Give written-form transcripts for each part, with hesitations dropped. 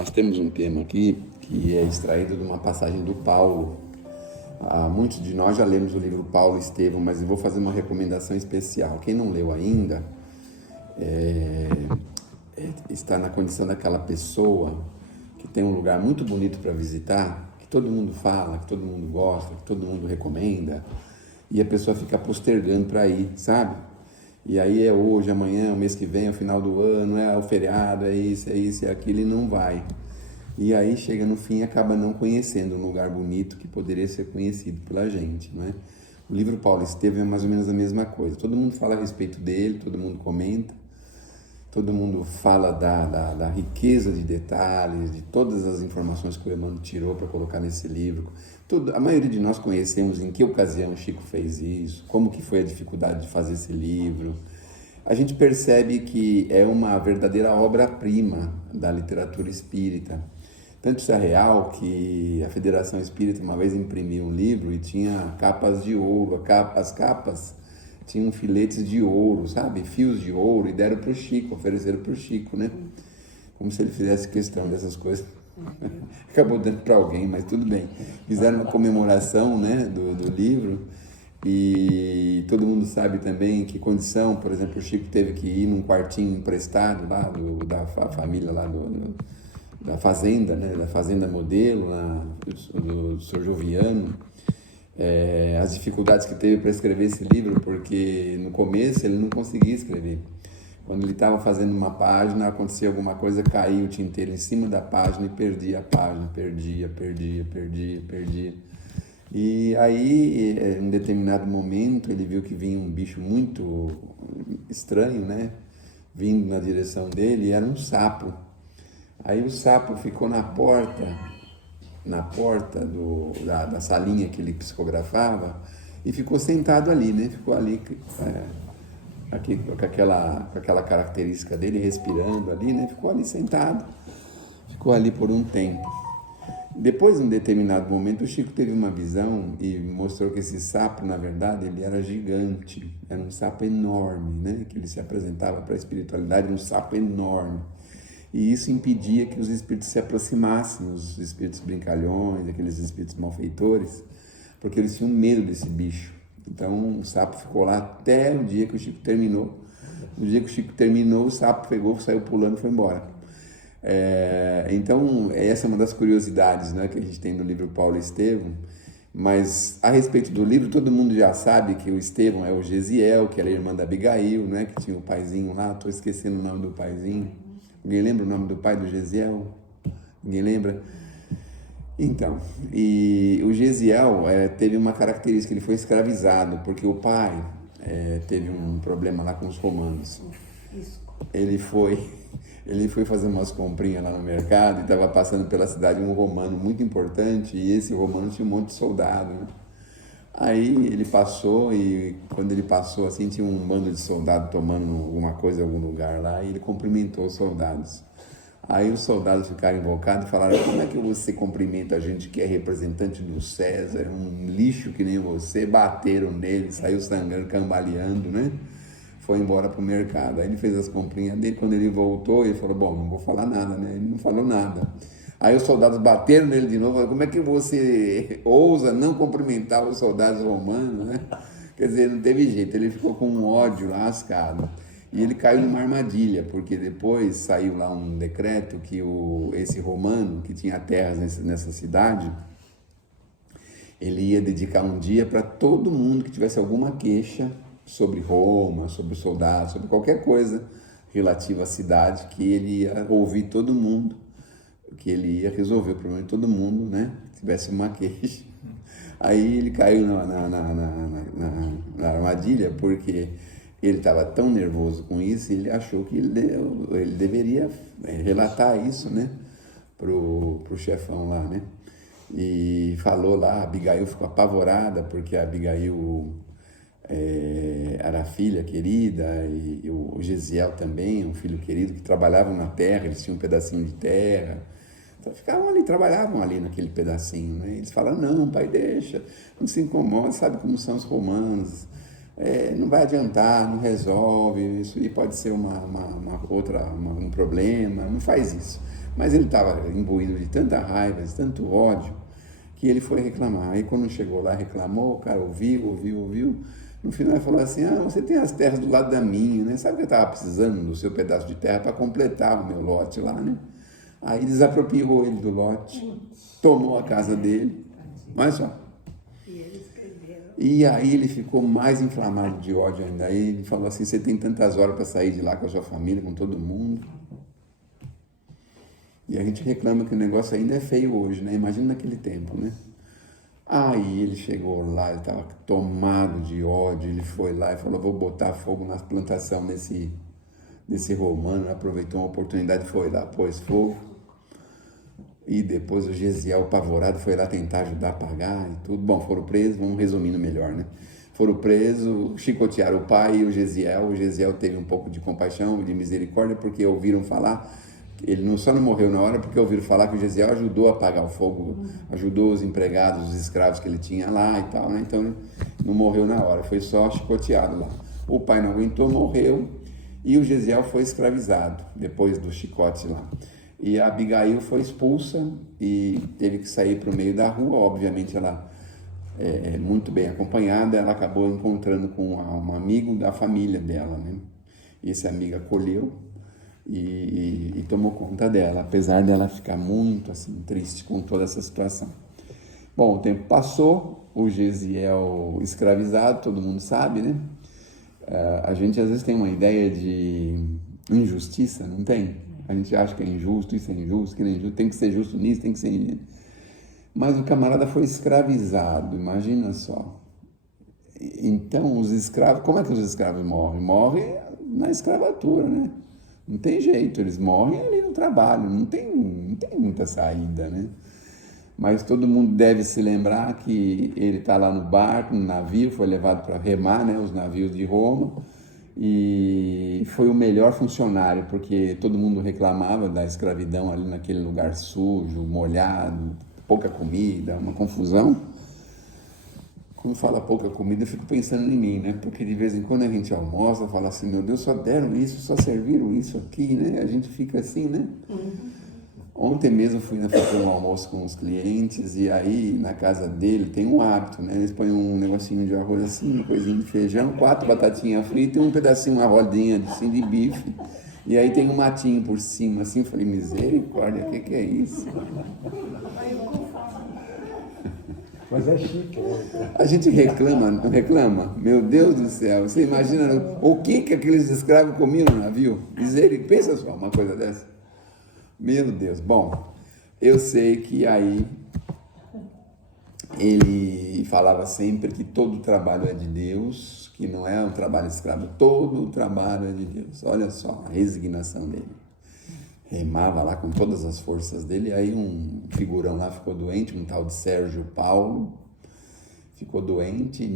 Nós temos um tema aqui que é extraído de uma passagem do Paulo. Muitos de nós já lemos o livro Paulo e Estevão, mas eu vou fazer uma recomendação especial. Quem não leu ainda, está na condição daquela pessoa que tem um lugar muito bonito para visitar, que todo mundo fala, que todo mundo gosta, que todo mundo recomenda, e a pessoa fica postergando para ir, sabe? E aí é hoje, amanhã, o mês que vem, é o final do ano, é o feriado, é isso, é aquilo, e não vai. E aí chega no fim e acaba não conhecendo um lugar bonito que poderia ser conhecido pela gente, não é? O livro Paulo e Estevão é mais ou menos a mesma coisa. Todo mundo fala a respeito dele, todo mundo comenta, todo mundo fala da riqueza de detalhes, de todas as informações que o Emmanuel tirou para colocar nesse livro. A maioria de nós conhecemos em que ocasião o Chico fez isso, como que foi a dificuldade de fazer esse livro. A gente percebe que é uma verdadeira obra-prima da literatura espírita. Tanto isso é real que a Federação Espírita uma vez imprimiu um livro e tinha capas de ouro. As capas tinham filetes de ouro, sabe? Fios de ouro, e deram para o Chico, ofereceram para o Chico, né? Como se ele fizesse questão dessas coisas. Acabou dando para alguém, mas tudo bem. Fizeram uma comemoração, né, do livro, e todo mundo sabe também que condição, por exemplo, o Chico teve que ir num quartinho emprestado lá da família lá da fazenda, né, da fazenda modelo lá, do Sr. Joviano. As dificuldades que teve para escrever esse livro, porque no começo ele não conseguia escrever. Quando ele estava fazendo uma página, acontecia alguma coisa, caía o tinteiro em cima da página e perdia a página, perdia. E aí, em um determinado momento, ele viu que vinha um bicho muito estranho, né? Vindo na direção dele, e era um sapo. Aí o sapo ficou na porta da salinha que ele psicografava e ficou sentado ali, né? Ficou ali, aqui, com aquela característica dele, respirando ali, né? Ficou ali sentado, ficou ali por um tempo. Depois, em um determinado momento, o Chico teve uma visão e mostrou que esse sapo, na verdade, ele era gigante, era um sapo enorme, né? Que ele se apresentava para a espiritualidade, um sapo enorme. E isso impedia que os espíritos se aproximassem, os espíritos brincalhões, aqueles espíritos malfeitores, porque eles tinham medo desse bicho. Então o sapo ficou lá até o dia que o Chico terminou. No dia que o Chico terminou, o sapo pegou, saiu pulando e foi embora. Então essa é uma das curiosidades, né, que a gente tem no livro Paulo e Estevão. Mas a respeito do livro, todo mundo já sabe que o Estevão é o Gesiel, que era a irmã da Abigail, né, que tinha o paizinho lá. Estou esquecendo o nome do paizinho. Alguém lembra o nome do pai do Gesiel? Ninguém lembra? Então, e o Gesiel teve uma característica, ele foi escravizado, porque o pai teve um problema lá com os romanos. Ele foi fazer umas comprinhas lá no mercado e estava passando pela cidade um romano muito importante, e esse romano tinha um monte de soldado, né? Aí ele passou, e quando ele passou assim, tinha um bando de soldados tomando alguma coisa em algum lugar lá, e ele cumprimentou os soldados. Aí os soldados ficaram invocados e falaram: como é que você cumprimenta a gente que é representante do César, um lixo que nem você? Bateram nele, saiu sangrando, cambaleando, né? Foi embora pro mercado. Aí ele fez as comprinhas dele, quando ele voltou, ele falou: bom, não vou falar nada, né? Ele não falou nada. Aí os soldados bateram nele de novo, falaram: como é que você ousa não cumprimentar os soldados romanos, né? Quer dizer, não teve jeito, ele ficou com um ódio lascado. E ele caiu numa armadilha, porque depois saiu lá um decreto que esse romano, que tinha terras nessa cidade, ele ia dedicar um dia para todo mundo que tivesse alguma queixa sobre Roma, sobre os soldados, sobre qualquer coisa relativa à cidade, que ele ia ouvir todo mundo, que ele ia resolver o problema de todo mundo, né? Se tivesse uma queixa. Aí ele caiu na armadilha, porque ele estava tão nervoso com isso, ele achou que ele deveria relatar isso, né, pro chefão lá, né? E falou lá, a Abigail ficou apavorada, porque a Abigail era a filha querida, e o Gesiel também, um filho querido, que trabalhavam na terra, eles tinham um pedacinho de terra. Então ficavam ali, trabalhavam ali naquele pedacinho, né? Eles falaram: não, pai, deixa, não se incomoda, sabe como são os romanos, não vai adiantar, não resolve, isso aí pode ser um problema, não faz isso. Mas ele estava imbuído de tanta raiva, de tanto ódio, que ele foi reclamar. Aí quando chegou lá, reclamou, o cara ouviu. No final ele falou assim, você tem as terras do lado da minha, né? Sabe que eu estava precisando do seu pedaço de terra para completar o meu lote lá, né? Aí desapropriou ele do lote, tomou a casa dele, olha só. E aí ele ficou mais inflamado de ódio ainda. Aí ele falou assim, você tem tantas horas para sair de lá com a sua família, com todo mundo. E a gente reclama que o negócio ainda é feio hoje, né? Imagina naquele tempo, né? Aí ele chegou lá, ele estava tomado de ódio, ele foi lá e falou, vou botar fogo na plantação desse romano, aproveitou uma oportunidade, foi lá, pôs fogo. E depois o Gesiel, apavorado, foi lá tentar ajudar a apagar e tudo. Bom, foram presos, vamos resumindo melhor, né? Foram presos, chicotearam o pai e o Gesiel teve um pouco de compaixão, de misericórdia, porque ouviram falar. Ele só não morreu na hora porque ouviram falar que o Gesiel ajudou a apagar o fogo, ajudou os empregados, os escravos que ele tinha lá e tal, né? Então não morreu na hora, foi só chicoteado lá. O pai não aguentou, morreu e o Gesiel foi escravizado depois do chicote lá. E a Abigail foi expulsa e teve que sair para o meio da rua, obviamente ela muito bem acompanhada, ela acabou encontrando com um amigo da família dela, né? Esse amigo acolheu e tomou conta dela, apesar dela ficar muito assim, triste com toda essa situação. Bom, o tempo passou, o Gesiel escravizado, todo mundo sabe, né? A gente às vezes tem uma ideia de injustiça, não tem? A gente acha que é injusto, isso é injusto, que não é injusto, tem que ser justo nisso, tem que ser... Mas o camarada foi escravizado, imagina só. Então, os escravos, como é que os escravos morrem? Morrem na escravatura, né? Não tem jeito, eles morrem ali no trabalho, não tem muita saída, né? Mas todo mundo deve se lembrar que ele está lá no barco, no navio, foi levado para remar, né, os navios de Roma, e foi o melhor funcionário, porque todo mundo reclamava da escravidão ali naquele lugar sujo, molhado, pouca comida, uma confusão. Quando fala pouca comida, eu fico pensando em mim, né? Porque de vez em quando a gente almoça, fala assim, meu Deus, só deram isso, só serviram isso aqui, né? A gente fica assim, né? Ontem mesmo eu fui fazer um almoço com os clientes e aí na casa dele tem um hábito, né? Eles põem um negocinho de arroz assim, uma coisinha de feijão, 4 batatinhas fritas e um pedacinho, uma rodinha assim, de bife. E aí tem um matinho por cima, assim, eu falei, misericórdia, o que é isso? Mas é chique, né? A gente reclama, não reclama? Meu Deus do céu, você imagina o que aqueles escravos comiam no navio? Pensa só, uma coisa dessa. Meu Deus, bom, eu sei que aí ele falava sempre que todo trabalho é de Deus, que não é um trabalho escravo, todo trabalho é de Deus. Olha só a resignação dele. Remava lá com todas as forças dele, aí um figurão lá ficou doente, um tal de Sérgio Paulo, ficou doente,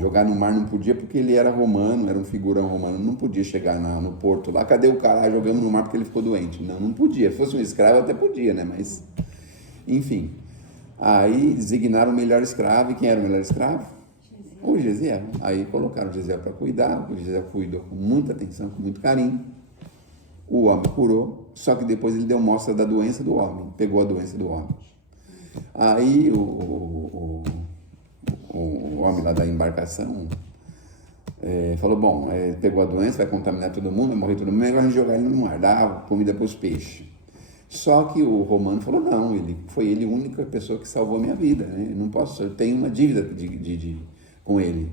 jogar no mar não podia porque ele era romano, era um figurão romano, não podia chegar no porto lá, cadê o cara? Jogamos no mar porque ele ficou doente. Não podia, se fosse um escravo até podia, né, mas, enfim. Aí designaram o melhor escravo, e quem era o melhor escravo? O Gesiel. Aí colocaram o Gesiel para cuidar, o Gesiel cuidou com muita atenção, com muito carinho. O homem curou, só que depois ele deu mostra da doença do homem, pegou a doença do homem. Aí o homem lá da embarcação falou, pegou a doença, vai contaminar todo mundo, vai morrer todo mundo, agora a gente jogar ele no mar, dar comida para os peixes. Só que o romano falou, não, foi ele a única pessoa que salvou a minha vida, né? Eu não posso, eu tenho uma dívida com ele.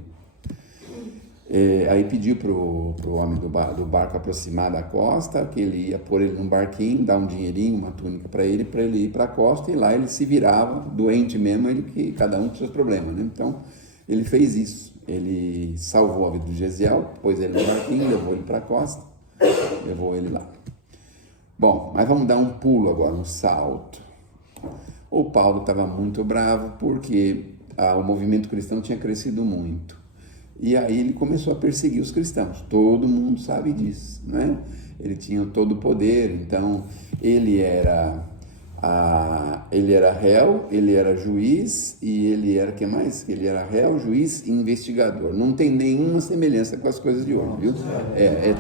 Aí pediu para o homem do barco aproximar da costa, que ele ia pôr ele num barquinho, dar um dinheirinho, uma túnica para ele ir para a costa, e lá ele se virava, doente mesmo, que cada um com seus problemas, né? Então, ele fez isso, ele salvou a vida do Gesiel, pôs ele no barquinho, levou ele para a costa, levou ele lá. Bom, mas vamos dar um pulo agora, um salto. O Paulo estava muito bravo porque o movimento cristão tinha crescido muito. E aí ele começou a perseguir os cristãos, todo mundo sabe disso, né? Ele tinha todo o poder, então ele era réu, ele era juiz e ele era, o que mais? Ele era réu, juiz e investigador. Não tem nenhuma semelhança com as coisas de hoje, viu?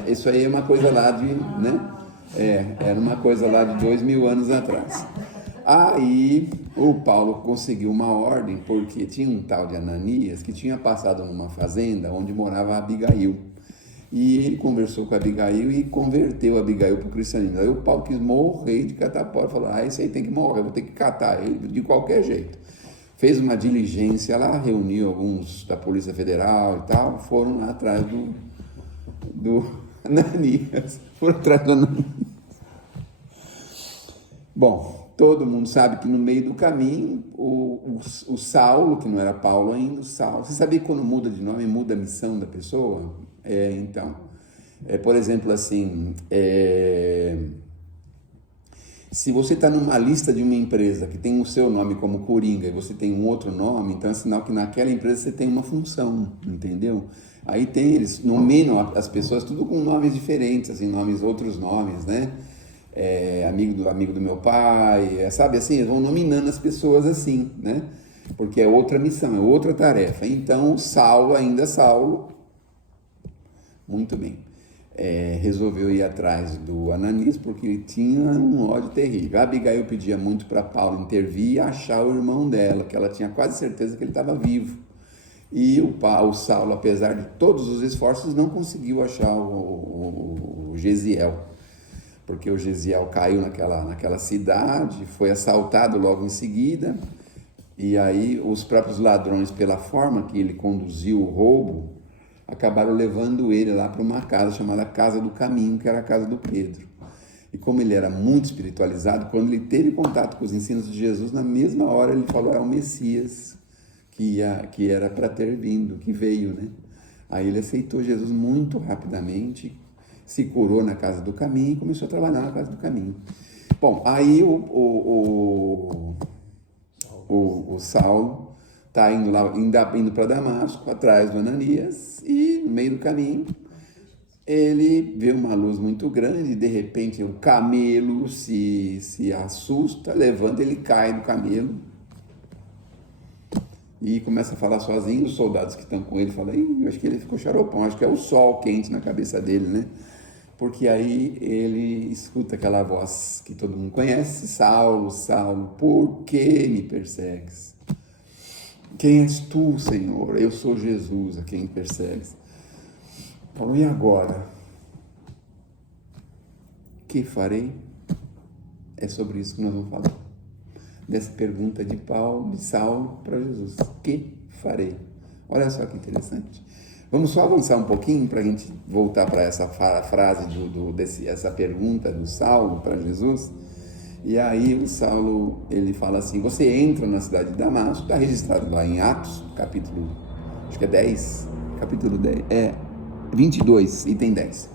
Isso aí é uma coisa lá de, né? Era uma coisa lá de 2000 anos atrás. Aí o Paulo conseguiu uma ordem, porque tinha um tal de Ananias que tinha passado numa fazenda onde morava a Abigail. E ele conversou com a Abigail e converteu a Abigail para o cristianismo. Aí o Paulo quis morrer de catapora, falou, esse aí tem que morrer, vou ter que catar ele de qualquer jeito. Fez uma diligência lá, reuniu alguns da Polícia Federal e tal, foram lá atrás do Ananias. Foram atrás do Ananias. Bom, todo mundo sabe que no meio do caminho, o Saulo, que não era Paulo ainda, o Saulo, você sabia que quando muda de nome, muda a missão da pessoa? Então, por exemplo, assim, se você está numa lista de uma empresa que tem o seu nome como Coringa e você tem um outro nome, então é sinal que naquela empresa você tem uma função, entendeu? Aí eles nominam as pessoas tudo com nomes diferentes, assim, outros nomes, né? Amigo do meu pai, sabe assim, eles vão nominando as pessoas assim, né? Porque é outra missão, é outra tarefa. Então, Saulo, ainda Saulo, muito bem, resolveu ir atrás do Ananias porque ele tinha um ódio terrível. A Abigail pedia muito para Paulo intervir e achar o irmão dela, que ela tinha quase certeza que ele estava vivo. E o Saulo, apesar de todos os esforços, não conseguiu achar o Gesiel, porque o Gesiel caiu naquela cidade, foi assaltado logo em seguida, e aí os próprios ladrões, pela forma que ele conduziu o roubo, acabaram levando ele lá para uma casa chamada Casa do Caminho, que era a casa do Pedro. E como ele era muito espiritualizado, quando ele teve contato com os ensinos de Jesus, na mesma hora ele falou, é o Messias que era para ter vindo, que veio, né? Aí ele aceitou Jesus muito rapidamente, se curou na Casa do Caminho e começou a trabalhar na Casa do Caminho. Bom, aí o Saulo está indo para Damasco, atrás do Ananias, e no meio do caminho ele vê uma luz muito grande, e de repente o camelo se assusta, levanta, ele cai do camelo e começa a falar sozinho. Os soldados que estão com ele falam, eu acho que ele ficou xaropão, acho que é o sol quente na cabeça dele, né? Porque aí ele escuta aquela voz que todo mundo conhece, Saulo, Saulo, por que me persegues? Quem és tu, Senhor? Eu sou Jesus a quem persegues. Paulo, e agora? Que farei? É sobre isso que nós vamos falar. Dessa pergunta de Saulo para Jesus. Que farei? Olha só que interessante. Vamos só avançar um pouquinho para a gente voltar para essa frase, essa pergunta do Saulo para Jesus. E aí o Saulo, ele fala assim, você entra na cidade de Damasco, está registrado lá em Atos, capítulo, acho que é 10, capítulo 10, 22, item 10.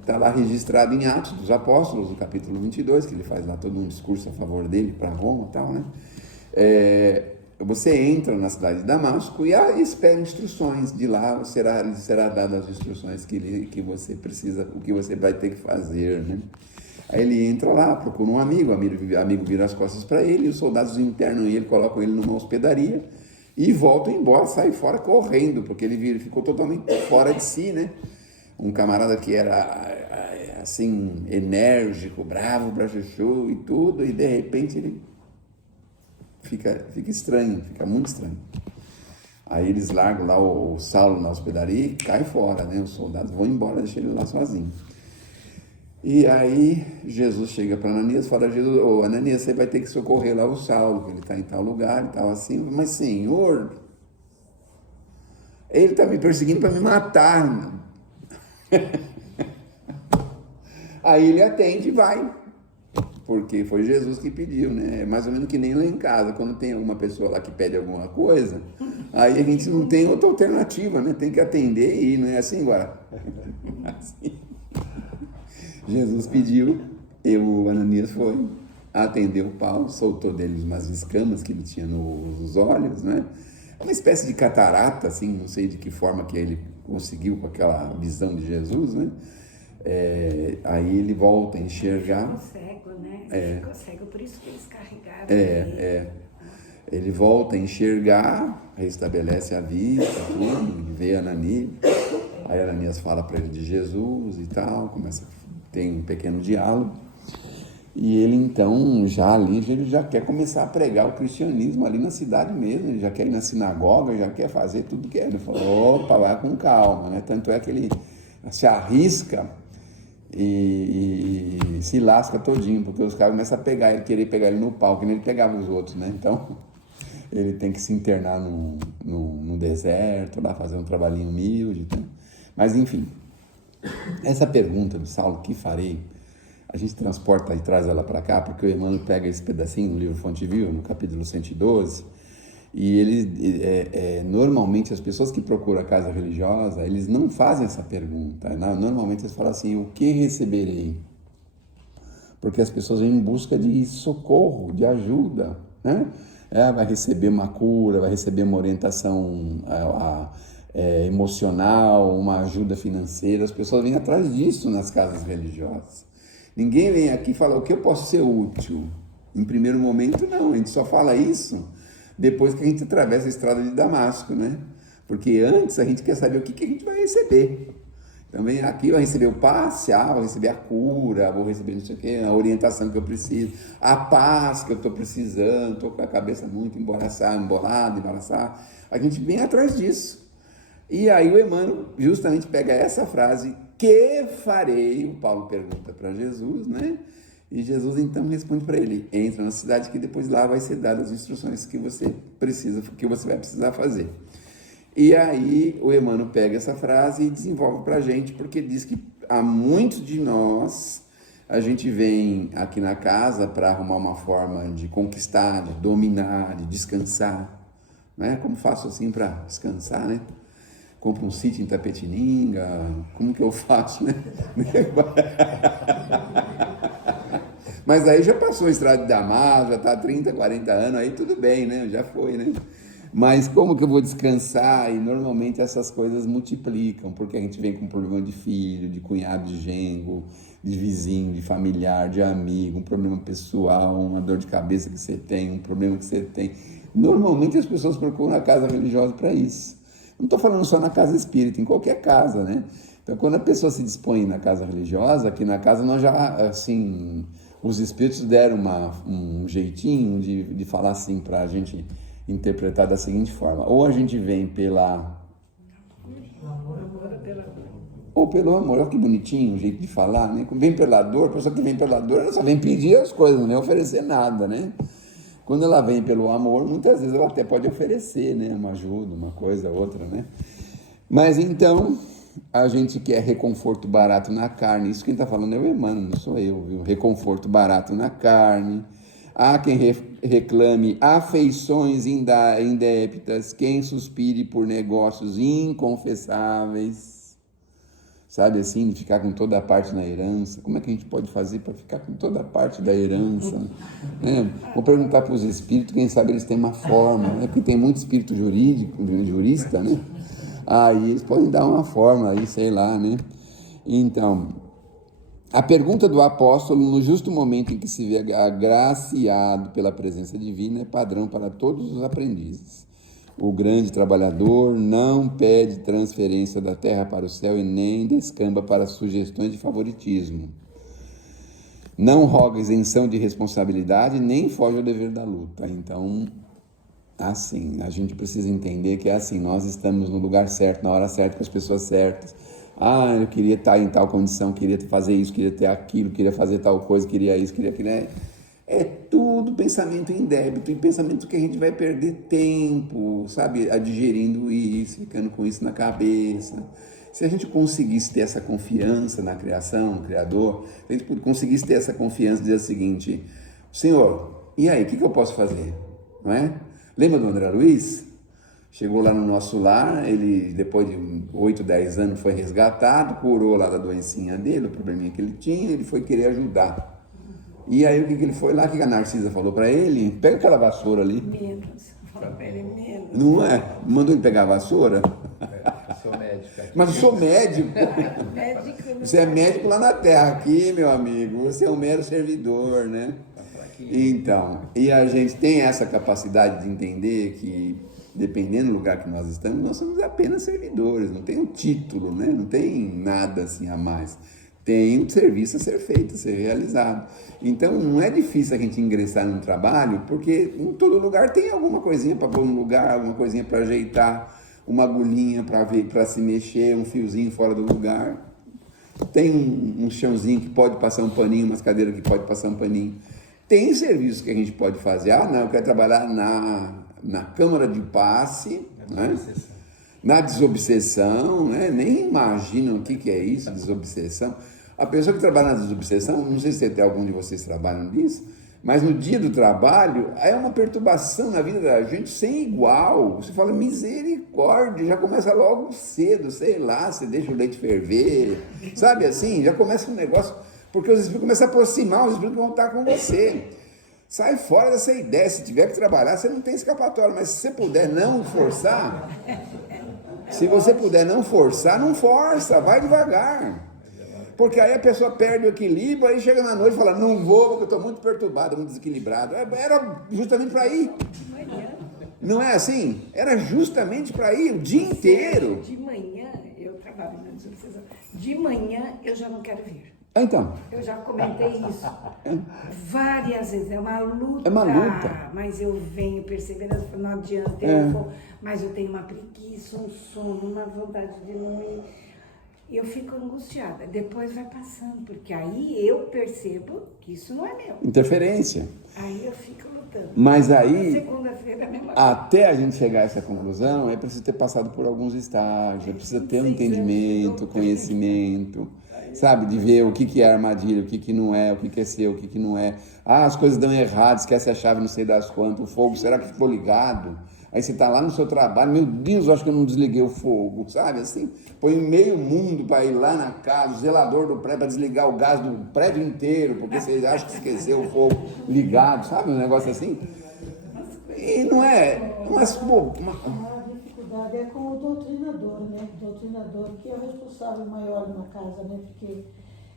Está lá registrado em Atos dos Apóstolos, no capítulo 22, que ele faz lá todo um discurso a favor dele para Roma e tal, né? Você entra na cidade de Damasco e espera instruções. De lá será dadas as instruções que você precisa, o que você vai ter que fazer, né? Aí ele entra lá, procura um amigo, o amigo vira as costas para ele, e os soldados internam ele, colocam ele numa hospedaria e voltam embora, sai fora correndo, porque ele ficou totalmente fora de si, né? Um camarada que era assim, enérgico, bravo, brachuchu e tudo, e de repente ele fica estranho, fica muito estranho. Aí eles largam lá o Saulo na hospedaria e cai fora, né? Os soldados vão embora, deixam ele lá sozinho. E aí Jesus chega para Ananias e fala, Ananias, você vai ter que socorrer lá o Saulo, que ele está em tal lugar e tal assim. Mas Senhor, ele está me perseguindo para me matar. Aí ele atende e vai, porque foi Jesus que pediu, né? É mais ou menos que nem lá em casa, quando tem alguma pessoa lá que pede alguma coisa, aí a gente não tem outra alternativa, né? Tem que atender e não é assim agora. Assim. Jesus pediu, e o Ananias foi, atendeu Paulo, soltou dele umas escamas que ele tinha nos olhos, né? Uma espécie de catarata, assim, não sei de que forma que ele conseguiu com aquela visão de Jesus, né? Aí ele volta a enxergar. Ficou cego, né? Ficou cego, por isso que eles carregaram ele. Ele volta a enxergar, restabelece a vista, tudo, vê Ananias. Aí Ananias fala para ele de Jesus e tal, começa a tem um pequeno diálogo. E ele então, ele já quer começar a pregar o cristianismo ali na cidade mesmo, ele já quer ir na sinagoga, já quer fazer tudo que é. Ele falou, opa, vai com calma, né? Tanto é que ele se arrisca e se lasca todinho, porque os caras começam a pegar ele, querer pegar ele no pau, que nem ele pegava os outros, né? Então, ele tem que se internar no deserto, lá fazer um trabalhinho humilde, tá? Mas enfim, essa pergunta do Saulo, que farei? A gente transporta e traz ela para cá, porque o Emmanuel pega esse pedacinho no livro Fonte Viva, no capítulo 112, e ele, normalmente as pessoas que procuram a casa religiosa, eles não fazem essa pergunta, né? Normalmente eles falam assim, o que receberei? Porque as pessoas vêm em busca de socorro, de ajuda, né? Vai receber uma cura, vai receber uma orientação emocional, uma ajuda financeira, as pessoas vêm atrás disso nas casas religiosas. Ninguém vem aqui e fala o que eu posso ser útil. Em primeiro momento, não. A gente só fala isso depois que a gente atravessa a estrada de Damasco, né? Porque antes a gente quer saber o que a gente vai receber. Então vem aqui, vai receber o passe, vou receber a cura, vou receber não sei o quê, a orientação que eu preciso, a paz que eu estou precisando, estou com a cabeça muito embolada. A gente vem atrás disso. E aí o Emmanuel justamente pega essa frase, que farei? O Paulo pergunta para Jesus, né? E Jesus então responde para ele, entra na cidade que depois lá vai ser dadas as instruções que você vai precisar fazer. E aí o Emmanuel pega essa frase e desenvolve para a gente, porque diz que há muitos de nós, a gente vem aqui na casa para arrumar uma forma de conquistar, de dominar, de descansar, né? Como faço assim para descansar, né? Compro um sítio em Tapetininga, como que eu faço, né? Mas aí já passou a estrada de Damasco, já está há 30, 40 anos, aí tudo bem, né? Já foi, né? Mas como que eu vou descansar? E normalmente essas coisas multiplicam, porque a gente vem com problema de filho, de cunhado, de genro, de vizinho, de familiar, de amigo, um problema pessoal, uma dor de cabeça que você tem, um problema que você tem. Normalmente as pessoas procuram a casa religiosa para isso. Não estou falando só na casa espírita, em qualquer casa, né? Então, quando a pessoa se dispõe na casa religiosa, aqui na casa nós já, assim, os espíritos deram um jeitinho de falar assim para a gente interpretar da seguinte forma: ou a gente vem ou pelo amor, olha que bonitinho o jeito de falar, né? Vem pela dor, a pessoa que vem pela dor, ela só vem pedir as coisas, não vem oferecer nada, né? Quando ela vem pelo amor, muitas vezes ela até pode oferecer, né? Uma ajuda, uma coisa, outra, né? Mas então, a gente quer reconforto barato na carne. Isso quem está falando é o Emmanuel, não sou eu, viu? Reconforto barato na carne. Há quem reclame afeições indébitas, quem suspire por negócios inconfessáveis. Sabe assim, de ficar com toda a parte na herança. Como é que a gente pode fazer para ficar com toda a parte da herança? Né? Vou perguntar para os espíritos, quem sabe eles têm uma forma, né? Porque tem muito espírito jurista, né? Aí eles podem dar uma forma aí, sei lá, né? Então, a pergunta do apóstolo, no justo momento em que se vê agraciado pela presença divina, é padrão para todos os aprendizes. O grande trabalhador não pede transferência da terra para o céu e nem descamba para sugestões de favoritismo. Não roga isenção de responsabilidade, nem foge ao dever da luta. Então, assim, a gente precisa entender que é assim, nós estamos no lugar certo, na hora certa, com as pessoas certas. Eu queria estar em tal condição, queria fazer isso, queria ter aquilo, queria fazer tal coisa, queria isso, queria aquilo. É tudo pensamento indébito, e pensamento que a gente vai perder tempo, sabe, digerindo isso, ficando com isso na cabeça. Se a gente conseguisse ter essa confiança na criação, no Criador, se a gente conseguisse ter essa confiança, dizer o seguinte: Senhor, e aí, o que eu posso fazer? Não é? Lembra do André Luiz? Chegou lá no nosso lar, ele depois de 8, 10 anos foi resgatado, curou lá da doencinha dele, o probleminha que ele tinha, ele foi querer ajudar. E aí o que ele foi lá, o que a Narcisa falou para ele? Pega aquela vassoura ali. Menos. Fala pra ele menos. Não é? Mandou ele pegar a vassoura? Eu sou médico. Mas eu sou médico. Médico, Você é médico lá na terra, aqui, meu amigo, você é um mero servidor, né? Então, e a gente tem essa capacidade de entender que, dependendo do lugar que nós estamos, nós somos apenas servidores, não tem um título, né? Não tem nada assim a mais. tem um serviço a ser feito, a ser realizado. Então, não é difícil a gente ingressar num trabalho, porque em todo lugar tem alguma coisinha para pôr no lugar, alguma coisinha para ajeitar, uma agulhinha para se mexer, um fiozinho fora do lugar. Tem um chãozinho que pode passar um paninho, umas cadeiras que pode passar um paninho. Tem serviços que a gente pode fazer. Ah, não, eu quero trabalhar na câmara de passe, né? Na desobsessão, né? Nem imaginam o que é isso, desobsessão. A pessoa que trabalha na desobsessão, não sei se até algum de vocês trabalham nisso, mas no dia do trabalho, é uma perturbação na vida da gente sem igual. Você fala, misericórdia, já começa logo cedo, sei lá, você deixa o leite ferver, sabe assim? Já começa um negócio, porque os espíritos começam a aproximar, os espíritos vão estar com você. Sai fora dessa ideia, se tiver que trabalhar, você não tem escapatória, mas se você puder não forçar, não força, vai devagar. Porque aí a pessoa perde o equilíbrio, aí chega na noite e fala, não vou porque eu estou muito perturbado, muito desequilibrado. Era justamente para ir. Não é assim? Era justamente para ir o dia inteiro. De manhã, eu trabalho na desobsessão. De manhã, eu já não quero vir. Então. Eu já comentei isso várias vezes. É uma luta. É uma luta. Mas eu venho percebendo, não adianta, mas eu tenho uma preguiça, um sono, uma vontade de não ir. E eu fico angustiada. Depois vai passando, porque aí eu percebo que isso não é meu. Interferência. Aí eu fico lutando. Mas aí, segunda-feira é a mesma coisa. até a gente chegar a essa conclusão, é preciso ter passado por alguns estágios, é preciso ter um entendimento, conhecimento, sabe? De ver o que é armadilha, o que não é, o que é seu, o que não é. Ah, as coisas dão errado, esquece a chave, não sei das quantas, o fogo, será que ficou ligado? Aí você está lá no seu trabalho, meu Deus, eu acho que eu não desliguei o fogo, sabe? Assim, põe meio mundo para ir lá na casa, o zelador do prédio para desligar o gás do prédio inteiro, porque você acha que esqueceu o fogo ligado, sabe? Um negócio assim. E não é, mas, pô... A dificuldade é com o doutrinador, né? O doutrinador que é o responsável maior na casa, né? Porque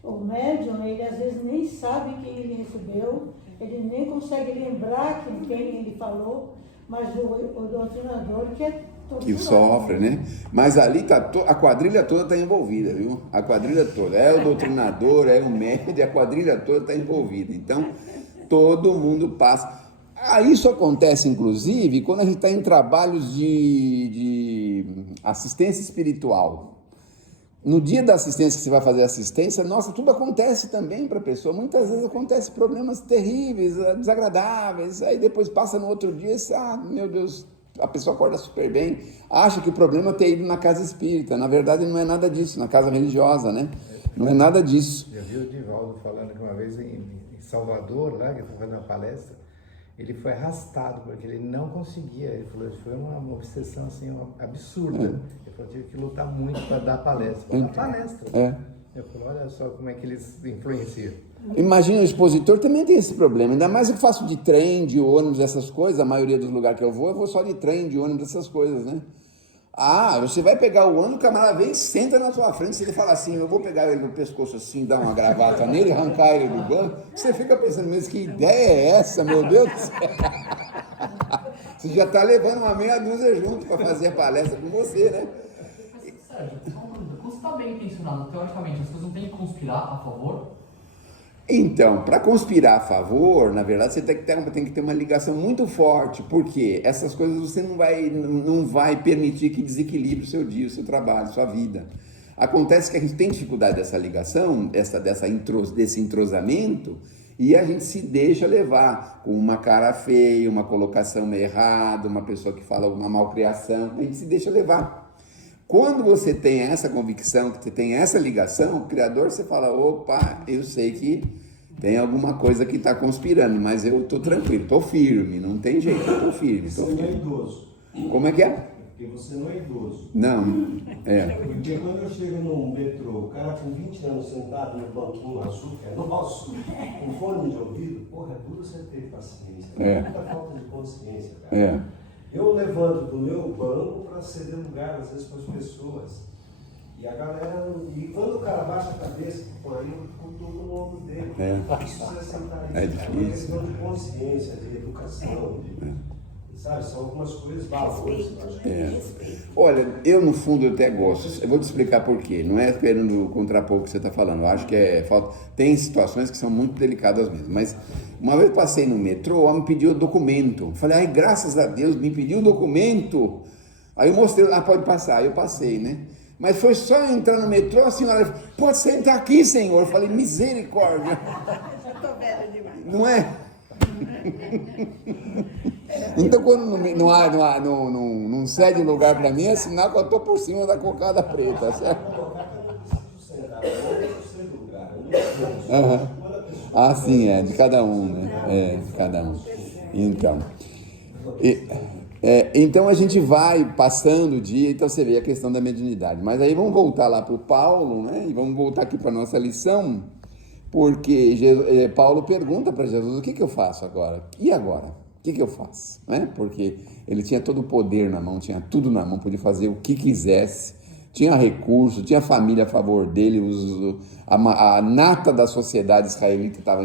o médium, ele às vezes nem sabe quem ele recebeu, ele nem consegue lembrar quem ele falou, mas o doutrinador que é todo que sofre, né? Mas ali tá a quadrilha toda está envolvida, viu? A quadrilha toda. É o doutrinador, é o médium, a quadrilha toda está envolvida. Então, todo mundo passa. Isso acontece, inclusive, quando a gente está em trabalhos de assistência espiritual. No dia da assistência que você vai fazer assistência, nossa, tudo acontece também para a pessoa. Muitas vezes acontecem problemas terríveis, desagradáveis. Aí depois passa no outro dia e meu Deus, a pessoa acorda super bem. Acha que o problema é ter ido na casa espírita. Na verdade, não é nada disso, na casa religiosa, né? Não é nada disso. Eu vi o Divaldo falando que uma vez em Salvador, lá, que ele foi fazendo uma palestra, ele foi arrastado, porque ele não conseguia. Ele falou que foi uma obsessão assim, absurda. Ele falou que tive que lutar muito para dar palestra. Para dar palestra. Eu falei, olha só como é que eles influenciam. Imagina, o expositor também tem esse problema. Ainda mais que eu faço de trem, de ônibus, essas coisas. A maioria dos lugares que eu vou só de trem, de ônibus, essas coisas, né? Você vai pegar o ônibus, o camarada vem e senta na sua frente, você fala assim, eu vou pegar ele no pescoço assim, dar uma gravata nele, arrancar ele do banco, você fica pensando mesmo, que ideia é essa, meu Deus do céu? Você já está levando uma meia dúzia junto para fazer a palestra com você, né? Sérgio, quando você está bem intencionado, teoricamente, as pessoas não têm que conspirar a favor? Então, para conspirar a favor, na verdade, você tem que ter uma ligação muito forte, porque essas coisas você não vai permitir que desequilibre o seu dia, o seu trabalho, a sua vida. Acontece que a gente tem dificuldade dessa ligação, desse entrosamento, e a gente se deixa levar com uma cara feia, uma colocação errada, uma pessoa que fala uma malcriação, a gente se deixa levar. Quando você tem essa convicção, que você tem essa ligação, o Criador, você fala, opa, eu sei que tem alguma coisa que está conspirando, mas eu estou tranquilo, estou firme, não tem jeito, eu estou firme. Você não é idoso. Como é que é? Porque você não é idoso. Não, Porque quando eu chego no metrô, o cara com 20 anos sentado no banquinho azul, que é nosso, com fone de ouvido, porra, é duro você ter paciência. É muita falta de consciência, cara. Eu levanto do meu banco para ceder lugar, às vezes, para as pessoas. E a galera, quando o cara baixa a cabeça, aí eu cutuco no ombro dele. Isso é sentar isso. É uma questão de consciência, de educação. Sabe, são algumas coisas, valores. Eu acho que Respeito. Olha, eu no fundo eu até gosto. Eu vou te explicar por quê. Não é querendo contrapor o que você está falando. Eu acho que é falta. Tem situações que são muito delicadas mesmo. Mas uma vez eu passei no metrô, o homem pediu documento. Falei, ai, graças a Deus, me pediu o documento. Aí eu mostrei lá, pode passar. Aí eu passei, né? Mas foi só entrar no metrô, a senhora falou, pode sentar aqui, senhor. Eu falei, misericórdia. Já tô velha demais. Não é? Então, quando não cede lugar para mim, é sinal que eu estou por cima da cocada preta, certo? Aham. Ah, sim, é, de cada um, né? É, de cada um. Então, então a gente vai passando o dia, então você vê a questão da mediunidade. Mas aí vamos voltar lá para o Paulo, né? E vamos voltar aqui para a nossa lição, porque Paulo pergunta para Jesus, o que eu faço agora? E agora? O que eu faço? Né? Porque ele tinha todo o poder na mão, tinha tudo na mão, podia fazer o que quisesse, tinha recurso, tinha família a favor dele, a nata da sociedade israelita estava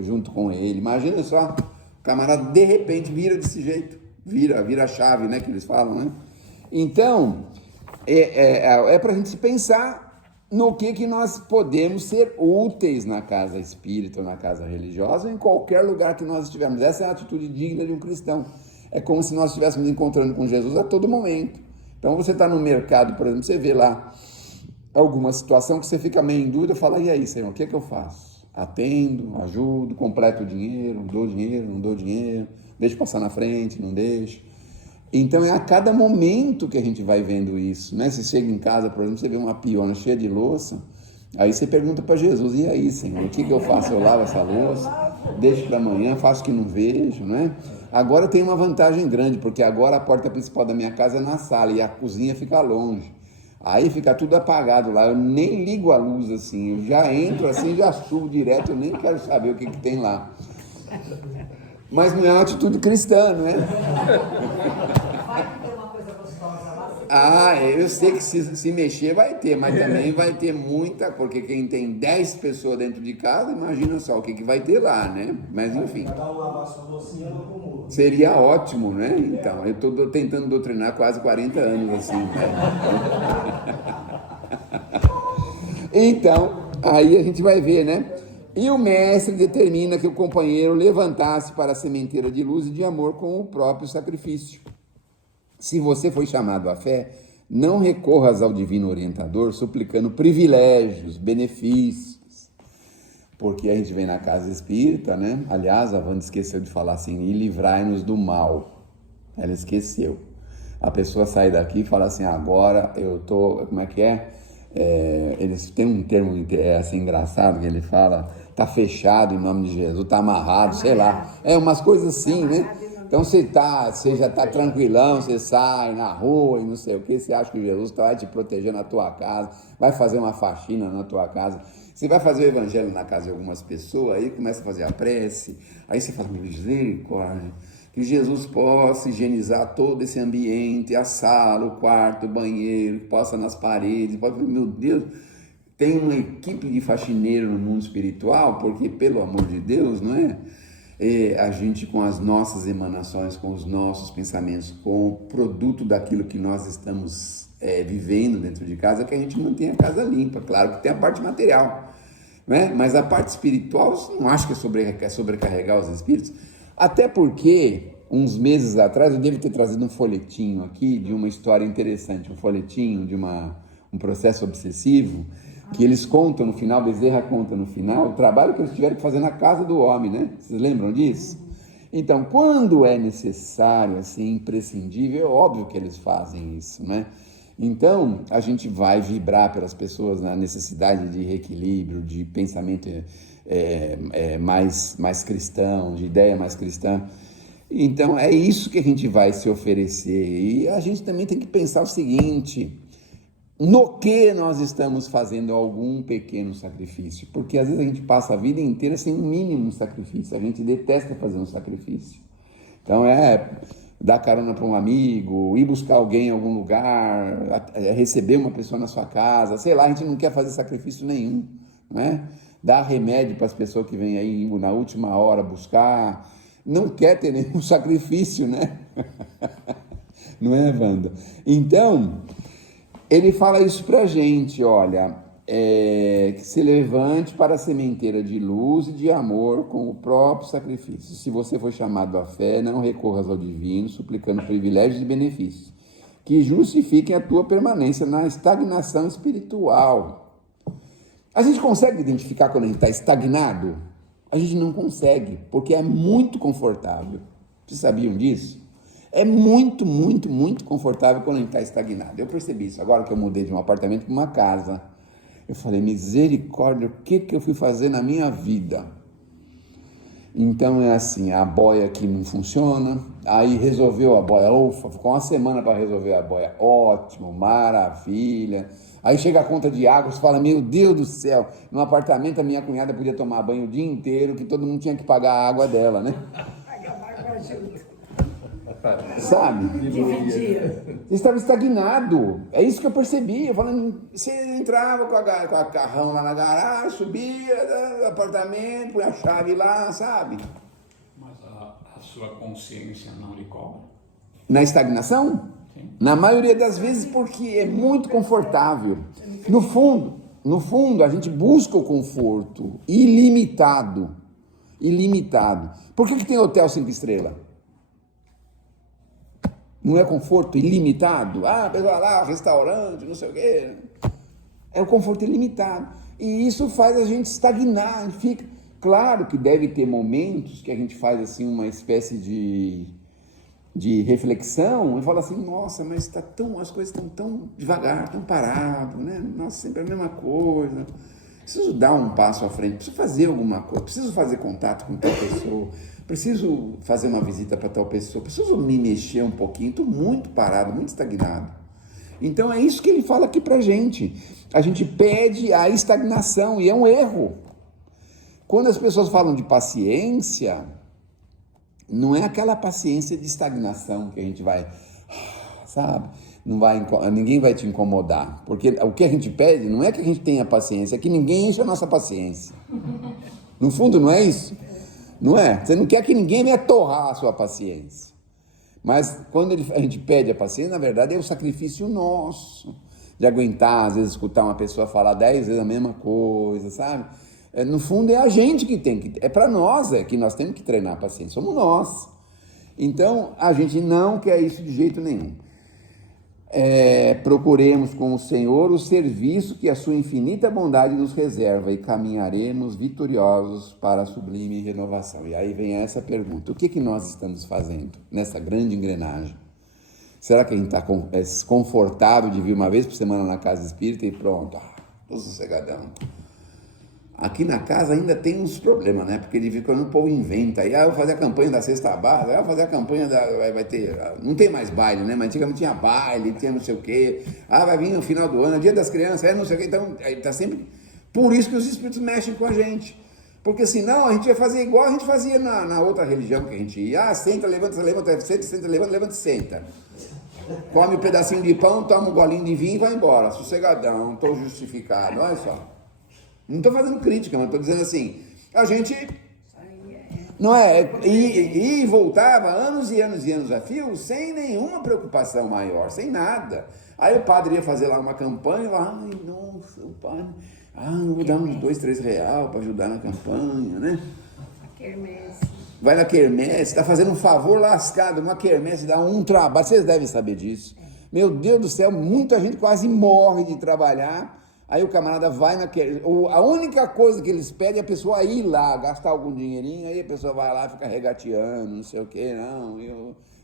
junto com ele. Imagina só, o camarada de repente vira desse jeito, vira a chave, né, que eles falam, né? Então, para a gente pensar no que nós podemos ser úteis na casa espírita, na casa religiosa, em qualquer lugar que nós estivermos. Essa é a atitude digna de um cristão. É como se nós estivéssemos encontrando com Jesus a todo momento. Então você está no mercado, por exemplo, você vê lá alguma situação que você fica meio em dúvida, fala, e aí, Senhor, o que eu faço? Atendo, ajudo, completo o dinheiro, não dou dinheiro, deixo passar na frente, não deixo. Então é a cada momento que a gente vai vendo isso, né? Você chega em casa, por exemplo, você vê uma piona cheia de louça, aí você pergunta para Jesus, e aí, Senhor, o que eu faço? Eu lavo essa louça, deixo para amanhã, faço que não vejo, né? Agora tem uma vantagem grande, porque agora a porta principal da minha casa é na sala e a cozinha fica longe. Aí fica tudo apagado lá, eu nem ligo a luz assim, eu já entro assim, já subo direto, eu nem quero saber o que tem lá. Mas não é uma atitude cristã, não é? Vai ter uma coisa gostosa lá. Ah, eu sei que se mexer vai ter, mas também vai ter muita, porque quem tem 10 pessoas dentro de casa, imagina só o que vai ter lá, né? Mas enfim. Cada um lavar sua loucinha no comum. Seria ótimo, né? Então, eu estou tentando doutrinar quase 40 anos assim, né? Então, aí a gente vai ver, né? E o mestre determina que o companheiro levantasse para a sementeira de luz e de amor com o próprio sacrifício. Se você foi chamado à fé, não recorras ao divino orientador suplicando privilégios, benefícios. Porque a gente vem na casa espírita, né? Aliás, a Wanda esqueceu de falar assim, e livrai-nos do mal. Ela esqueceu. A pessoa sai daqui e fala assim, agora eu tô, como é que é? Eles têm um termo assim, engraçado que ele fala, tá fechado em nome de Jesus, tá amarrado, sei lá. Umas coisas assim, né? Então você já está tranquilão, você sai na rua e não sei o que, você acha que Jesus vai te proteger na tua casa, vai fazer uma faxina na tua casa. Você vai fazer o evangelho na casa de algumas pessoas, aí começa a fazer a prece, aí você fala, misericórdia, que Jesus possa higienizar todo esse ambiente, a sala, o quarto, o banheiro, possa nas paredes, meu Deus, tem uma equipe de faxineiro no mundo espiritual, porque pelo amor de Deus, não é? A gente com as nossas emanações, com os nossos pensamentos, com o produto daquilo que nós estamos vivendo dentro de casa, que a gente mantém a casa limpa. Claro que tem a parte material, né? Mas a parte espiritual, eu não acho que é sobrecarregar os espíritos, até porque uns meses atrás eu devo ter trazido um folhetinho aqui de uma história interessante, um folhetinho de um processo obsessivo, que eles contam no final, Bezerra conta no final, o trabalho que eles tiveram que fazer na casa do homem, né? Vocês lembram disso? Então, quando é necessário, assim, imprescindível, é óbvio que eles fazem isso, né? Então, a gente vai vibrar pelas pessoas na necessidade de reequilíbrio, de pensamento mais cristão, de ideia mais cristã. Então, é isso que a gente vai se oferecer. E a gente também tem que pensar o seguinte, no que nós estamos fazendo algum pequeno sacrifício, porque às vezes a gente passa a vida inteira sem um mínimo sacrifício, a gente detesta fazer um sacrifício. Então dar carona para um amigo, ir buscar alguém em algum lugar, receber uma pessoa na sua casa, sei lá, a gente não quer fazer sacrifício nenhum, não é? Dar remédio para as pessoas que vêm aí na última hora buscar, não quer ter nenhum sacrifício, né? Não é, Wanda? Então, ele fala isso pra gente, olha, que se levante para a sementeira de luz e de amor com o próprio sacrifício. Se você for chamado à fé, não recorras ao divino, suplicando privilégios e benefícios, que justifiquem a tua permanência na estagnação espiritual. A gente consegue identificar quando a gente está estagnado? A gente não consegue, porque é muito confortável. Vocês sabiam disso? É muito, muito, muito confortável quando a gente está estagnado. Eu percebi isso agora que eu mudei de um apartamento para uma casa. Eu falei, misericórdia, o que eu fui fazer na minha vida? Então é assim, a boia aqui não funciona, aí resolveu a boia, ufa, ficou uma semana para resolver a boia, ótimo, maravilha. Aí chega a conta de água, você fala, meu Deus do céu, no apartamento a minha cunhada podia tomar banho o dia inteiro, que todo mundo tinha que pagar a água dela, né? Sabe? Dividia. Você estava estagnado, é isso que eu percebi. Eu falando, você entrava com a carrão lá na garagem, subia do apartamento, põe a chave lá, sabe? Mas a sua consciência não lhe cobra? Na estagnação? Sim. Na maioria das vezes porque é muito confortável. No fundo, a gente busca o conforto ilimitado. Ilimitado. Por que tem hotel 5 estrelas? Não é conforto ilimitado? Ah, pega lá, restaurante, não sei o quê. É o conforto ilimitado. E isso faz a gente estagnar. Fica... Claro que deve ter momentos que a gente faz assim uma espécie de reflexão e fala assim, nossa, mas as coisas estão tão devagar, tão parado, né? Nossa, sempre a mesma coisa. Preciso dar um passo à frente, preciso fazer alguma coisa, preciso fazer contato com tal pessoa, preciso fazer uma visita para tal pessoa, preciso me mexer um pouquinho, estou muito parado, muito estagnado. Então é isso que ele fala aqui pra gente. A gente pede a estagnação e é um erro. Quando as pessoas falam de paciência, não é aquela paciência de estagnação que a gente vai, sabe? Ninguém vai te incomodar, porque o que a gente pede não é que a gente tenha paciência, é que ninguém enche a nossa paciência. No fundo, não é isso? Não é? Você não quer que ninguém venha torrar a sua paciência. Mas quando a gente pede a paciência, na verdade é o sacrifício nosso, de aguentar, às vezes, escutar uma pessoa falar 10 vezes a mesma coisa, sabe? No fundo, é a gente que tem que... É para nós que nós temos que treinar a paciência, somos nós. Então, a gente não quer isso de jeito nenhum. Procuremos com o Senhor o serviço que a sua infinita bondade nos reserva e caminharemos vitoriosos para a sublime renovação. E aí vem essa pergunta, o que nós estamos fazendo nessa grande engrenagem? Será que a gente está confortável de vir uma vez por semana na casa espírita e pronto, tô sossegadão? Aqui na casa ainda tem uns problemas, né? Porque de vez em quando o povo inventa. Aí, eu vou fazer a campanha da cesta básica, eu vou fazer a campanha vai ter... Não tem mais baile, né? Mas antigamente tinha baile, tinha não sei o quê. Vai vir no final do ano, dia das crianças, não sei o quê. Então, tá sempre... Por isso que os espíritos mexem com a gente. Porque senão a gente vai fazer igual a gente fazia na outra religião que a gente ia. Senta, levanta, senta, levanta, senta. Come um pedacinho de pão, toma um golinho de vinho e vai embora. Sossegadão, estou justificado, olha só. Não estou fazendo crítica, mas estou dizendo assim, a gente, não é, e voltava anos e anos e anos a fio, sem nenhuma preocupação maior, sem nada. Aí o padre ia fazer lá uma campanha, ai, nossa, o padre, vou dar uns 2, 3 reais para ajudar na campanha, né? Quermesse. Vai na quermesse, está fazendo um favor lascado, uma quermesse dá um trabalho, vocês devem saber disso. Meu Deus do céu, muita gente quase morre de trabalhar. Aí o camarada vai a única coisa que eles pedem é a pessoa ir lá, gastar algum dinheirinho, aí a pessoa vai lá, fica regateando, não sei o que,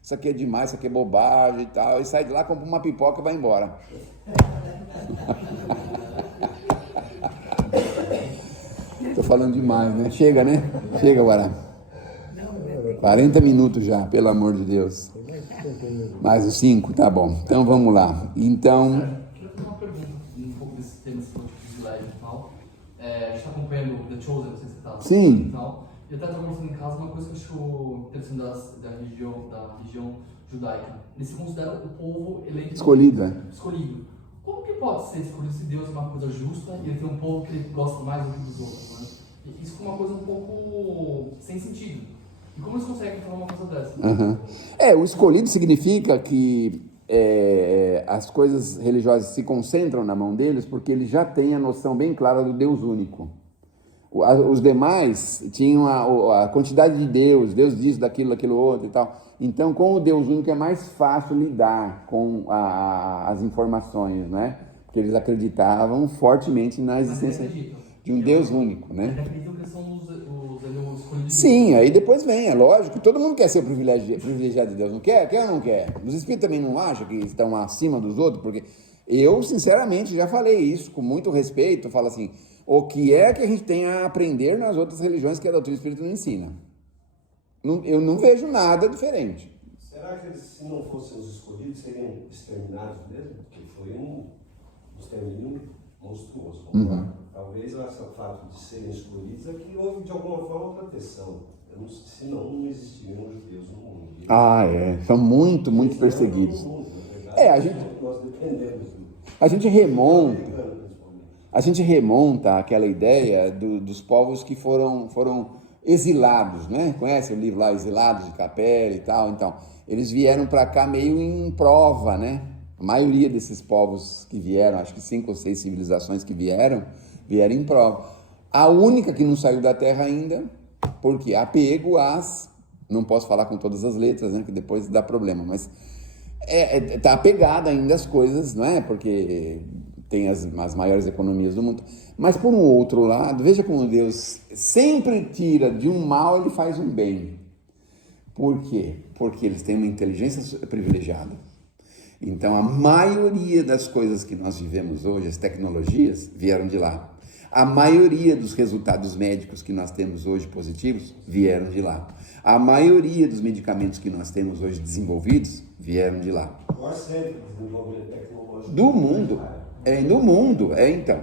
isso aqui é demais, isso aqui é bobagem e tal, e sai de lá, compra uma pipoca e vai embora. Tô falando demais, né? Chega, né? Chega, Guará. 40 minutos já, pelo amor de Deus. Mais os 5, tá bom. Então vamos lá. Então... Uma pergunta, um pouco desse tema, esse tipo de privilégio e tal. A gente está acompanhando The Chosen, não sei se você está. Sim. E tal. Eu até estava conversando em casa, uma coisa que eu acho interessante da religião judaica. Eles se consideram o povo eleito. Escolhido, Escolhido. Como que pode ser escolhido se Deus é uma coisa justa e ele tem um povo que ele gosta mais do que dos outros, né? Isso é uma coisa um pouco sem sentido. E como eles conseguem falar uma coisa dessa? Aham. O escolhido significa que as coisas religiosas se concentram na mão deles porque eles já têm a noção bem clara do Deus único. Os demais tinham a quantidade de Deus disso, daquilo outro e tal. Então, com o Deus único é mais fácil lidar com as informações, né? Porque eles acreditavam fortemente na existência de um Deus único, né? Eles acreditam que são os escolhidos. Sim, aí depois vem, é lógico, todo mundo quer ser o privilegiado de Deus, não quer? Quer ou não quer? Os espíritos também não acham que estão acima dos outros, porque eu, sinceramente, já falei isso com muito respeito, falo assim, o que é que a gente tem a aprender nas outras religiões que a doutrina espírita não ensina? Eu não vejo nada diferente. Será que eles, se não fossem os escolhidos, seriam exterminados mesmo? Porque foi um extermínio monstruoso. Talvez o fato de serem escolhidos é que houve, de alguma forma, proteção. Senão não existiriam os judeus no mundo. São muito, muito perseguidos. A gente remonta àquela ideia dos povos que foram exilados, né? Conhece o livro lá, Exilados de Capela e tal? Então, eles vieram para cá meio em prova, né? A maioria desses povos que vieram, acho que 5 ou 6 civilizações que vieram em prova. A única que não saiu da Terra ainda, porque apego às... Não posso falar com todas as letras, né? Que depois dá problema, mas tá apegada ainda às coisas, não é? Porque tem as maiores economias do mundo. Mas, por um outro lado, veja como Deus sempre tira de um mal, ele faz um bem. Por quê? Porque eles têm uma inteligência privilegiada. Então, a maioria das coisas que nós vivemos hoje, as tecnologias, vieram de lá. A maioria dos resultados médicos que nós temos hoje positivos, vieram de lá. A maioria dos medicamentos que nós temos hoje desenvolvidos, vieram de lá. Nós sempre desenvolvemos tecnologia. Do mundo. No mundo, então.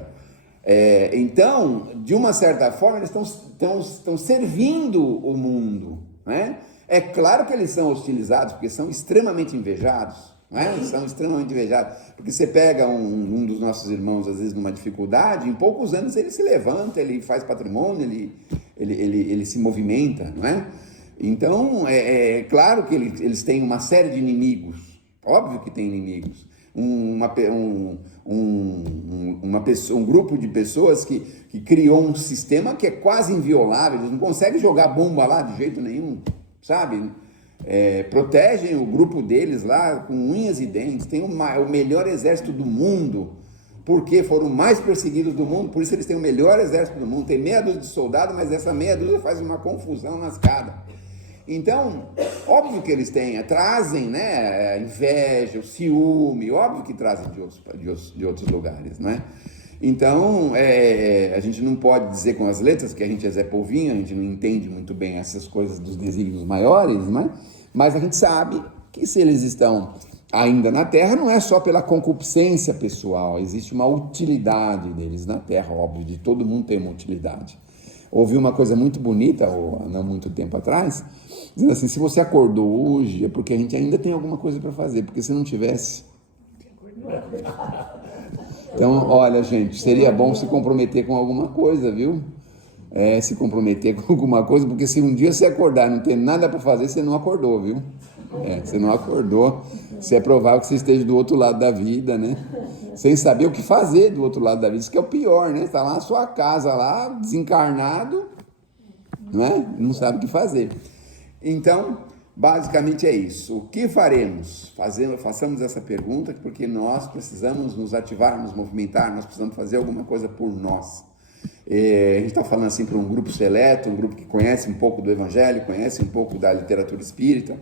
Então, de uma certa forma, eles estão servindo o mundo, né? É claro que eles são hostilizados, porque são extremamente invejados, né? São extremamente invejados, porque você pega um dos nossos irmãos, às vezes, numa dificuldade, em poucos anos ele se levanta, ele faz patrimônio, ele se movimenta, não é? Então, claro que eles têm uma série de inimigos, óbvio que tem inimigos. Um grupo de pessoas que criou um sistema que é quase inviolável, eles não conseguem jogar bomba lá de jeito nenhum, sabe? Protegem o grupo deles lá com unhas e dentes, tem o melhor exército do mundo, porque foram mais perseguidos do mundo, por isso eles têm o melhor exército do mundo, tem meia dúzia de soldados, mas essa meia dúzia faz uma confusão lascada. Então, óbvio que eles trazem, né, a inveja, o ciúme, óbvio que trazem de outros lugares, né? Então, a gente não pode dizer com as letras que a gente é Zé Polvinho, a gente não entende muito bem essas coisas dos desígnios maiores, né? Mas a gente sabe que se eles estão ainda na Terra, não é só pela concupiscência pessoal, existe uma utilidade deles na Terra, óbvio, de todo mundo tem uma utilidade. Ouvi uma coisa muito bonita, não muito tempo atrás, dizendo assim, se você acordou hoje, é porque a gente ainda tem alguma coisa para fazer, porque se não tivesse... Então, olha, gente, seria bom se comprometer com alguma coisa, viu? Se comprometer com alguma coisa, porque se um dia você acordar e não ter nada para fazer, você não acordou, viu? Você não acordou, se é provável que você esteja do outro lado da vida, né? Sem saber o que fazer do outro lado da vida, isso que é o pior, né? Você está lá na sua casa, lá, desencarnado, né? Não sabe o que fazer. Então, basicamente é isso. O que faremos? Façamos essa pergunta, porque nós precisamos nos ativar, nos movimentar, nós precisamos fazer alguma coisa por nós. A gente está falando assim para um grupo seleto, um grupo que conhece um pouco do Evangelho, conhece um pouco da literatura espírita,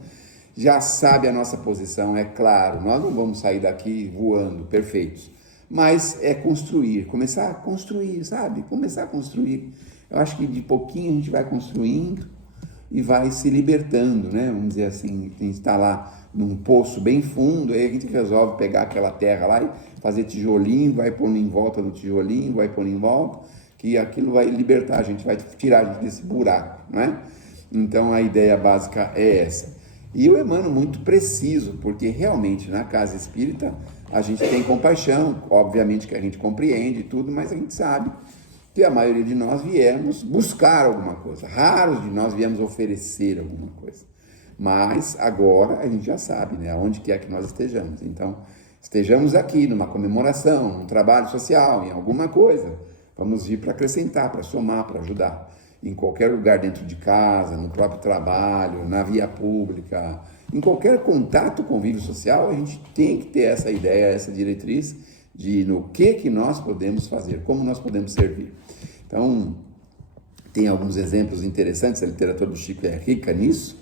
já sabe a nossa posição, é claro, nós não vamos sair daqui voando, perfeitos, mas é construir, começar a construir, sabe? Começar a construir. Eu acho que de pouquinho a gente vai construindo e vai se libertando, né? Vamos dizer assim, a gente está lá num poço bem fundo, aí a gente resolve pegar aquela terra lá e fazer tijolinho, vai pondo em volta do tijolinho, vai pondo em volta, que aquilo vai libertar a gente, vai tirar a gente desse buraco, né? Então a ideia básica é essa. E o Emmanuel muito preciso, porque realmente na casa espírita a gente tem compaixão, obviamente que a gente compreende tudo, mas a gente sabe que a maioria de nós viemos buscar alguma coisa. Raros de nós viemos oferecer alguma coisa. Mas agora a gente já sabe, né, aonde quer que nós estejamos. Então, estejamos aqui numa comemoração, num trabalho social, em alguma coisa, vamos vir para acrescentar, para somar, para ajudar. Em qualquer lugar dentro de casa, no próprio trabalho, na via pública, em qualquer contato, convívio social, a gente tem que ter essa ideia, essa diretriz de no que nós podemos fazer, como nós podemos servir. Então, tem alguns exemplos interessantes, a literatura do Chico é rica nisso.